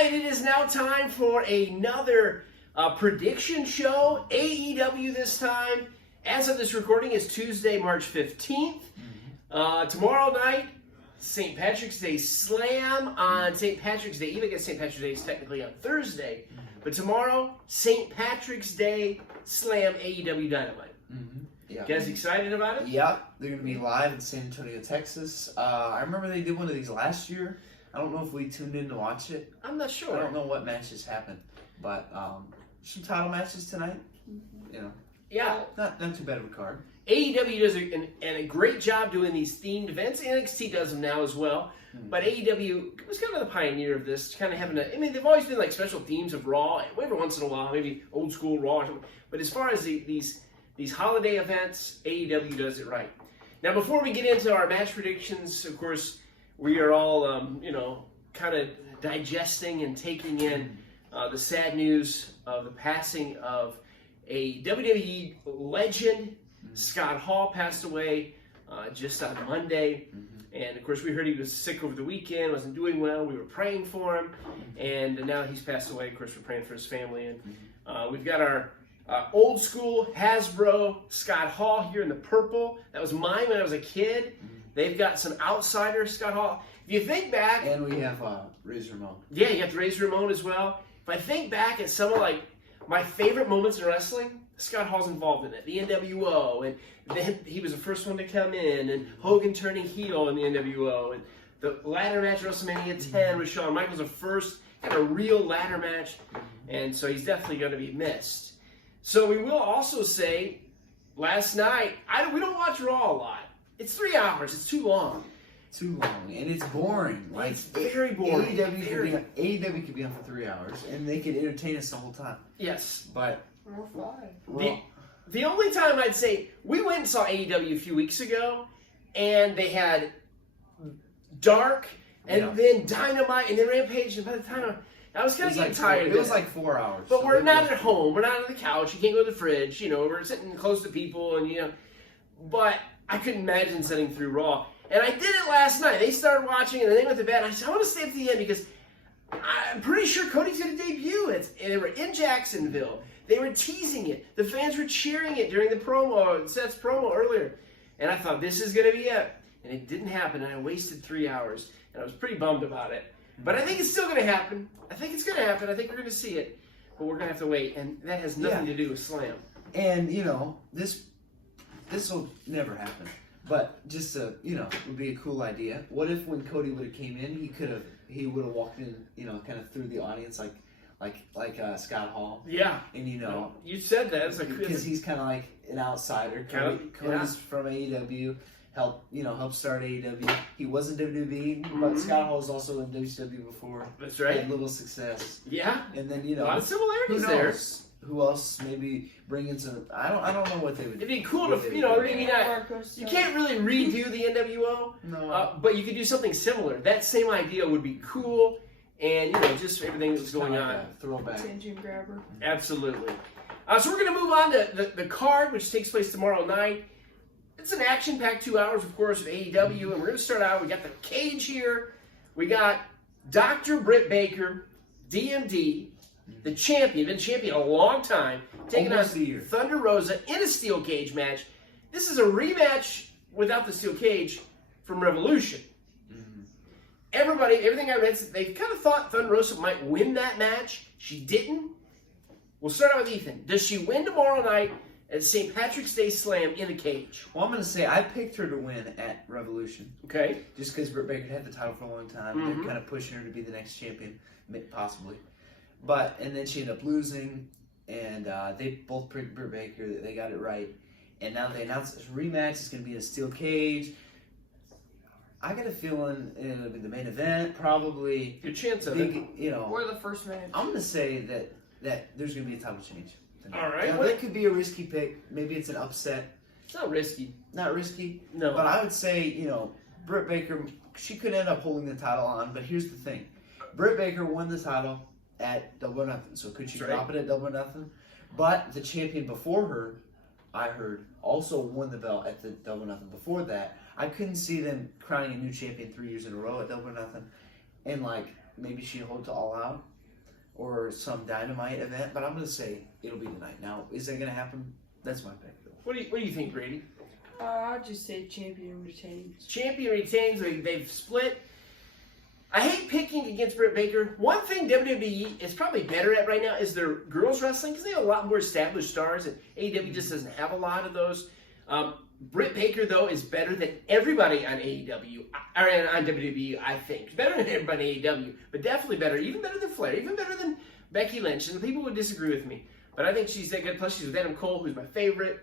right, it is now time for another prediction show. AEW this time. As of this recording, is Tuesday, March 15th. Tomorrow night, St. Patrick's Day Slam on St. Patrick's Day. Even guess St. Patrick's Day is technically on Thursday. But tomorrow, St. Patrick's Day Slam AEW Dynamite. Yeah. You guys excited about it? Yeah, they're going to be live in San Antonio, Texas. I remember they did one of these last year. I don't know if we tuned in to watch it. I'm not sure. I don't know what matches happened, but some title matches tonight. You know, Yeah. not too bad of a card. AEW does a great job doing these themed events. NXT does them now as well. But AEW was kind of the pioneer of this, kind of having they've always been like special themes of Raw, every once in a while, maybe old school Raw or something. But as far as these holiday events, AEW does it right. Now, before we get into our match predictions, of course, we are all, kind of digesting and taking in the sad news of the passing of a WWE legend. Scott Hall passed away just on Monday. And, of course, we heard he was sick over the weekend, wasn't doing well. We were praying for him. And now he's passed away. Of course, we're praying for his family. And we've got our old school Hasbro Scott Hall here in the purple. That was mine when I was a kid. They've got some outsider Scott Hall. If you think back... And we have Razor Ramon. Yeah, you got the Razor Ramon as well. If I think back at some of my favorite moments in wrestling, Scott Hall's involved in it. The NWO, and then he was the first one to come in, and Hogan turning heel in the NWO, and the ladder match at WrestleMania 10 with Shawn Michaels, the first kind of real ladder match, and so he's definitely going to be missed. So we will also say, last night, we don't watch Raw a lot. It's 3 hours. It's too long. Too long, and it's boring. Like, it's very boring. AEW could be on for 3 hours, and they could entertain us the whole time. Yes. But... Or 5. The only time I'd say, we went and saw AEW a few weeks ago, and they had Dark, and then Dynamite, and then Rampage, and by the time I was kind of getting tired of it. It was like 4 hours. But we're not at home. We're not on the couch. You can't go to the fridge. We're sitting close to people, and But I couldn't imagine sitting through Raw. And I did it last night. They started watching, and then they went to bed. I said, I want to stay up to the end because I'm pretty sure Cody's going to debut. And they were in Jacksonville. They were teasing it. The fans were cheering it during the promo, Seth's promo earlier. And I thought, this is going to be it. And it didn't happen, and I wasted 3 hours. And I was pretty bummed about it. But I think it's still going to happen. I think it's going to happen. I think we're going to see it. But we're going to have to wait. And that has nothing to do with Slam. And, this will never happen. But just would be a cool idea. What if when Cody would have came in, he would have walked in, kind of through the audience like Scott Hall. Yeah. And you said that. It's because he's kind of like an outsider. Cody's from AEW, helped start AEW. He was in WWE, but Scott Hall was also in WCW before. That's right. Had little success. Yeah. And then a lot of similarities there. Who else maybe bring in some? I don't know what they would. It'd be cool to you can't really redo the NWO. No. But you could do something similar. That same idea would be cool, and just everything that's going on. Throwback. Engine grabber. Absolutely. So we're going to move on to the card, which takes place tomorrow night. It's an action-packed 2 hours, of course, of AEW, and we're going to start out. We got the cage here. We got Dr. Britt Baker, DMD. The champion, been champion a long time, taking on Thunder Rosa in a steel cage match. This is a rematch without the steel cage from Revolution. Everything I read, they kind of thought Thunder Rosa might win that match. She didn't. We'll start out with Ethan. Does she win tomorrow night at St. Patrick's Day Slam in a cage? Well, I'm going to say I picked her to win at Revolution. Okay. Just because Britt Baker had the title for a long time. They're kind of pushing her to be the next champion, possibly. And then she ended up losing, and they both picked Britt Baker. They got it right. And now they announced this rematch. It's going to be in a steel cage. I got a feeling it'll be the main event, probably. Good chance of it. Or the first match. I'm going to say that there's going to be a title change tonight. All right. That could be a risky pick. Maybe it's an upset. It's not risky. Not risky? No. But I would say, Britt Baker, she could end up holding the title on. But here's the thing. Britt Baker won the title at Double or Nothing. So could she drop it at Double or Nothing? But the champion before her, I heard, also won the belt at the Double or Nothing before that. I couldn't see them crowning a new champion 3 years in a row at Double or Nothing. And maybe she holds All Out or some Dynamite event, but I'm going to say it'll be tonight. Now, is that going to happen? That's my pick. What do you think, Brady? I'll just say champion retains. Champion retains. They've split. I hate picking against Britt Baker. One thing WWE is probably better at right now is their girls wrestling because they have a lot more established stars, and AEW just doesn't have a lot of those. Britt Baker, though, is better than everybody on AEW, or on WWE, I think. Better than everybody on AEW, but definitely better. Even better than Flair, even better than Becky Lynch. And people would disagree with me, but I think she's that good. Plus, she's with Adam Cole, who's my favorite.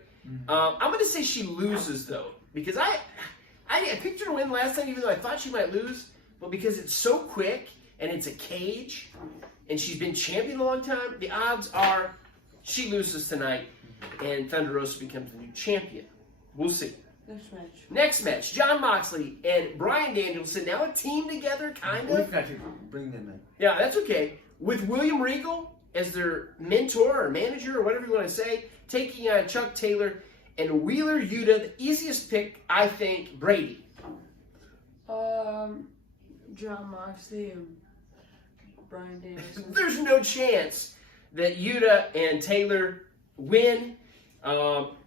I'm going to say she loses, though, because I picked her to win last time, even though I thought she might lose. But because it's so quick, and it's a cage, and she's been champion a long time, the odds are she loses tonight, and Thunder Rosa becomes the new champion. We'll see. Next match, Jon Moxley and Bryan Danielson, now a team together, kind of. We've got to bring them in. Yeah, that's okay. With William Regal as their mentor or manager or whatever you want to say, taking on Chuck Taylor and Wheeler Yuta, the easiest pick, I think, Brady. Jon Moxley and Bryan Danielson. There's no chance that Yuta and Taylor win.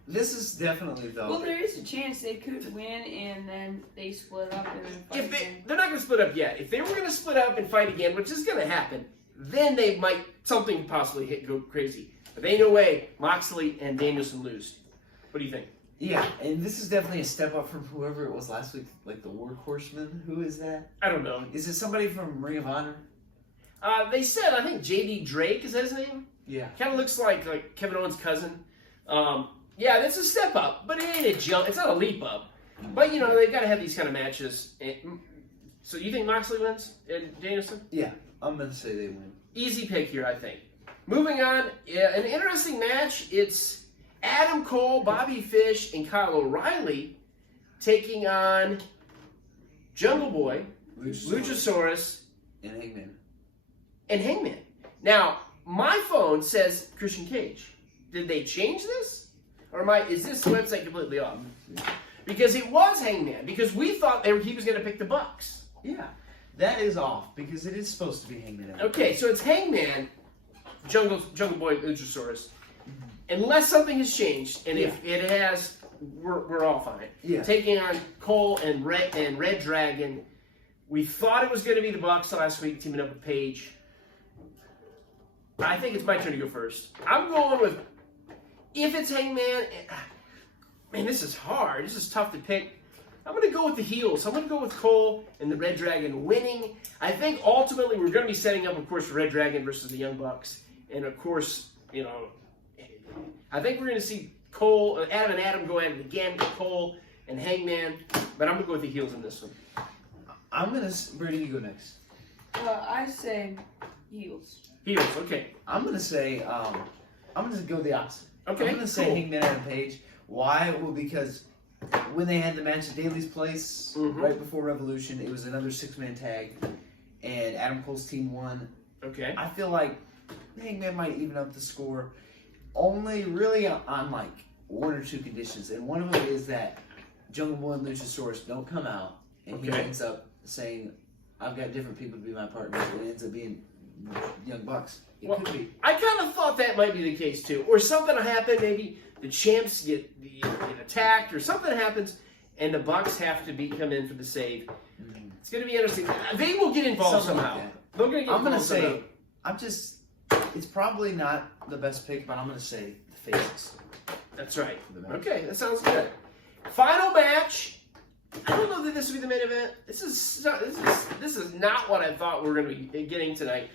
This is definitely, though. Well, there is a chance they could win and then they split up and then fight again. They're not going to split up yet. If they were going to split up and fight again, which is going to happen, then they might, something possibly go crazy. But ain't no way Moxley and Danielson lose. What do you think? Yeah, and this is definitely a step up from whoever it was last week, like the Workhorseman. Who is that? I don't know. Is it somebody from Ring of Honor? They said, I think JD Drake, is that his name? Yeah. Kind of looks like Kevin Owens' cousin. Yeah, that's a step up, but it ain't a jump. It's not a leap up. But, they've got to have these kind of matches. So you think Moxley wins and Danielson? Yeah, I'm going to say they win. Easy pick here, I think. Moving on, an interesting match. It's Adam Cole, Bobby Fish, and Kyle O'Reilly taking on Jungle Boy, Luchasaurus, and Hangman. Now, my phone says Christian Cage. Did they change this? Or is this website completely off? Because it was Hangman. Because we thought he was going to pick the Bucks. Yeah, that is off because it is supposed to be Hangman. Okay, so it's Hangman, Jungle Boy, Luchasaurus. Unless something has changed, and if it has, we're off on it. Yeah. Taking on Cole and Red Dragon. We thought it was going to be the Bucks last week, teaming up with Paige. I think it's my turn to go first. I'm going with, if it's Hangman, man, this is hard. This is tough to pick. I'm going to go with the heels. I'm going to go with Cole and the Red Dragon winning. I think ultimately we're going to be setting up, of course, Red Dragon versus the Young Bucks. And, of course, I think we're going to see Cole, Adam go at it again with Cole and Hangman. But I'm going to go with the heels in this one. I'm going to, Brady, you go next. I say heels. Heels, okay. I'm going to say, I'm going to go the opposite. Okay, I'm going to say Hangman Adam Page. Why? Well, because when they had the match at Daly's Place right before Revolution, it was another 6-man tag, and Adam Cole's team won. Okay. I feel like Hangman might even up the score, only really on like one or two conditions, and one of them is that Jungle Boy and Luchasaurus don't come out, and he ends up saying, "I've got different people to be my partners," and it ends up being Young Bucks. It could be. I kind of thought that might be the case too, or something will happen. Maybe the champs get attacked, or something happens, and the Bucks have to come in for the save. Mm-hmm. It's going to be interesting. They will get involved somehow. I'm going to say, it's probably not the best pick, but I'm going to say the Faces. That's right. Okay, that sounds good. Final match. I don't know that this will be the main event. This is not what I thought we were going to be getting tonight.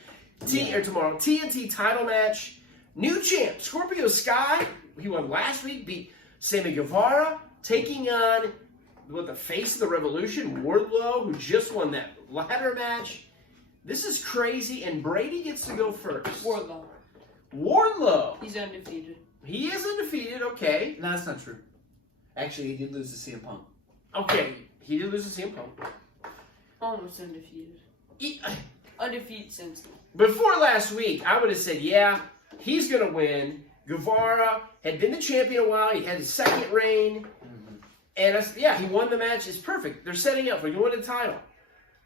Tomorrow. TNT title match. New champ, Scorpio Sky. He won last week, beat Sammy Guevara, taking on the face of the Revolution, Wardlow, who just won that ladder match. This is crazy, and Brady gets to go first. Wardlow. He's undefeated. He is undefeated, okay. No, that's not true. Actually, he did lose to CM Punk. Okay, he did lose to CM Punk. Almost undefeated. Undefeated since then. Before last week, I would have said, yeah, he's going to win. Guevara had been the champion a while. He had his second reign. Mm-hmm. And, he won the match. It's perfect. They're setting up for him to win the title.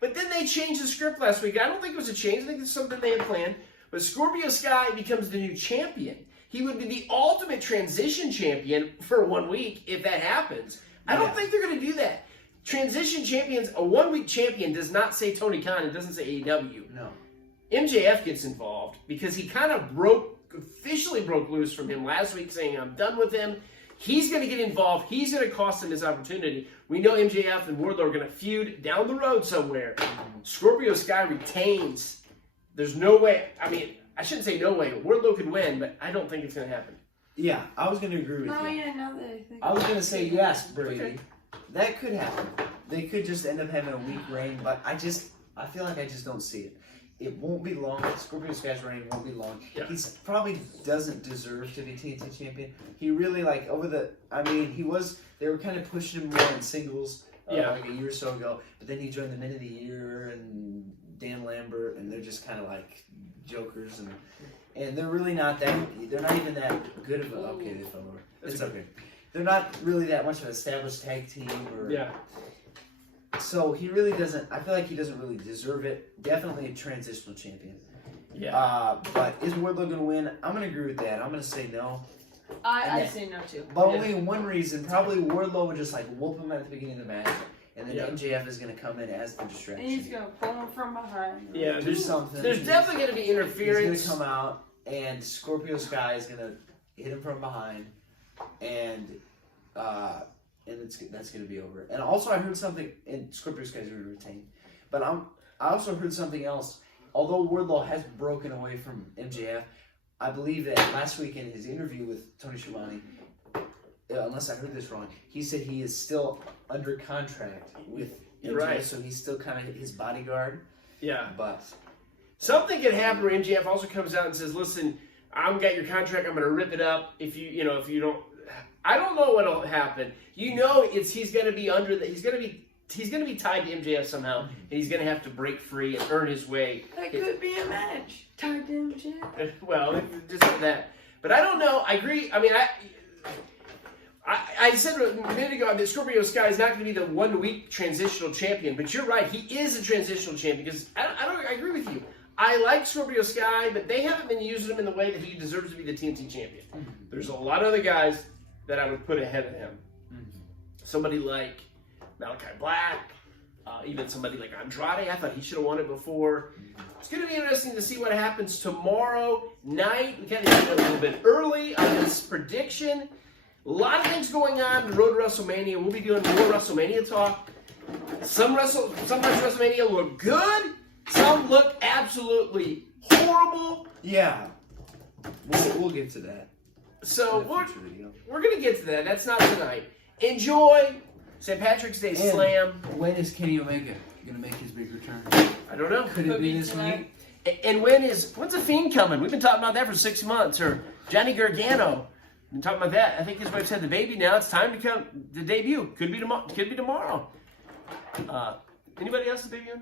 But then they changed the script last week. I don't think it was a change. I think it's something they had planned. But Scorpio Sky becomes the new champion. He would be the ultimate transition champion for 1 week if that happens. I don't think they're going to do that. Transition champions, a 1 week champion does not say Tony Khan. It doesn't say AEW. No. MJF gets involved because he kind of officially broke loose from him last week saying, I'm done with him. He's going to get involved. He's going to cost him his opportunity. We know MJF and Wardlow are going to feud down the road somewhere. Scorpio Sky retains. There's no way. I mean, I shouldn't say no way. Wardlow could win, but I don't think it's going to happen. Yeah, I was going to agree with you. Now that I think I was going to say yes, Brady. Okay. That could happen. They could just end up having a weak reign, but I feel like I just don't see it. It won't be long. Scorpio Sky's reign won't be long. Yeah. He probably doesn't deserve to be TNT champion. He really, they were kind of pushing him more in singles like a year or so ago, but then he joined the Men of the Year and Dan Lambert, and they're just kind of like jokers, and they're really not that, they're not even that good of a, okay, they fell over. It's okay. They're not really that much of an established tag team so he really doesn't, I feel like he doesn't really deserve it. Definitely a transitional champion. Yeah. But is Wardlow going to win? I'm going to agree with that. I'm going to say no. I say no too. But only one reason. Probably Wardlow would just whoop him at the beginning of the match. And then MJF is going to come in as the distraction. And he's going to pull him from behind. Yeah, there's something. There's definitely going to be interference. He's going to come out, and Scorpio Sky is going to hit him from behind. And that's going to be over. And also, I heard something, and Scorpio Sky is going to retain. But I also heard something else. Although Wardlow has broken away from MJF, I believe that last week in his interview with Tony Schiavone, unless I heard this wrong, he said he is still under contract with MJF, so he's still kind of his bodyguard. Yeah. But something could happen where MJF also comes out and says, listen, I've got your contract, I'm going to rip it up if you don't. I don't know what'll happen. He's going to be under the. He's going to be tied to MJF somehow, and he's going to have to break free and earn his way. That could be a match tied to MJF. Well, just that. But I don't know. I agree. I mean, I said a minute ago that Scorpio Sky is not going to be the 1 week transitional champion, but you're right. He is a transitional champion because I agree with you. I like Scorpio Sky, but they haven't been using him in the way that he deserves to be the TNT champion. There's a lot of other guys that I would put ahead of him. Somebody like Malachi Black, even somebody like Andrade. I thought he should have won it before. It's going to be interesting to see what happens tomorrow night. We kind of get a little bit early on this prediction. A lot of things going on the road to WrestleMania. We'll be doing more WrestleMania talk. Sometimes WrestleMania look good. Some look absolutely horrible. Yeah. We'll get to that. So we're going to get to that. That's not tonight. Enjoy St. Patrick's Day Slam. When is Kenny Omega going to make his big return? I don't know. Could it be this week? And when's The Fiend coming? We've been talking about that for 6 months. Or Johnny Gargano. We've been talking about that. I think his wife had the baby now. It's time to come. The debut. Could be tomorrow. Anybody else the baby on?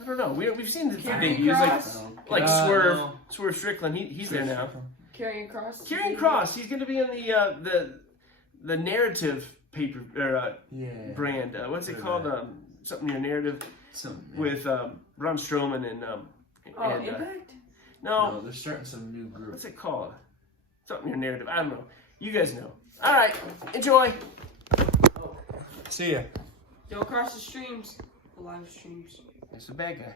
I don't know. We've seen the debuts like Swerve Strickland. He's there now. Karrion Kross. Karrion Kross. He's going to be in the narrative paper brand. What's it called? Something Your Narrative. With Braun Strowman and Impact. No, they're starting some new group. What's it called? Something Your Narrative. I don't know. You guys know. All right. Enjoy. See ya. Don't cross the streams. The live streams. That's the bad guy.